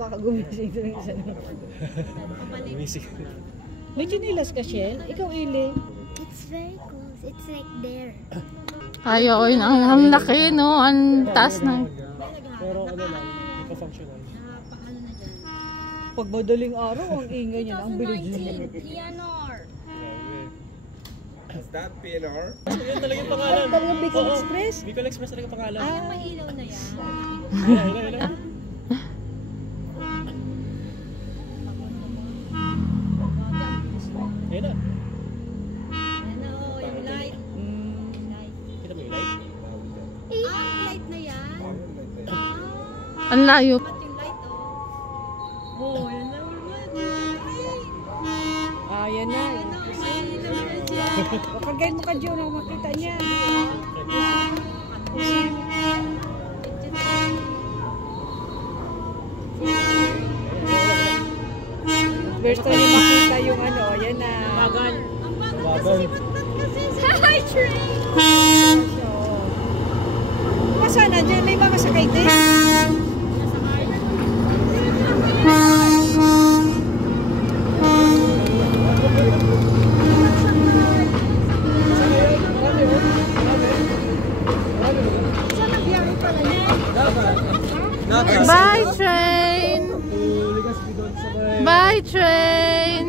baka gumising doon isa na. Gumising. May chinilas ka, Shell? Ikaw, Ili. It's very close. It's like there. Ayaw, ang laki, no? Ang taas na. Pero ano lang, hindi pa functional. Pag madaling araw, ang ingay niya, ang bilis niya. PNR. Is that PNR? Yan talaga yung pangalan. Talagang Bicol Express? Bicol Express talaga yung pangalan. May ilaw na yan. Ilan. Ayun na. Yung light. Kita mo yung light? Light na yan. Ang layo. Yung light, oh. Yan na. Yan na. Pagkagayin mo ka, Diyo, na makita niya. First time niya makita yung ano, yan na. Bagal. Hi, train! Masana, dyan may mga sakay din. Bye, train! Bye, train!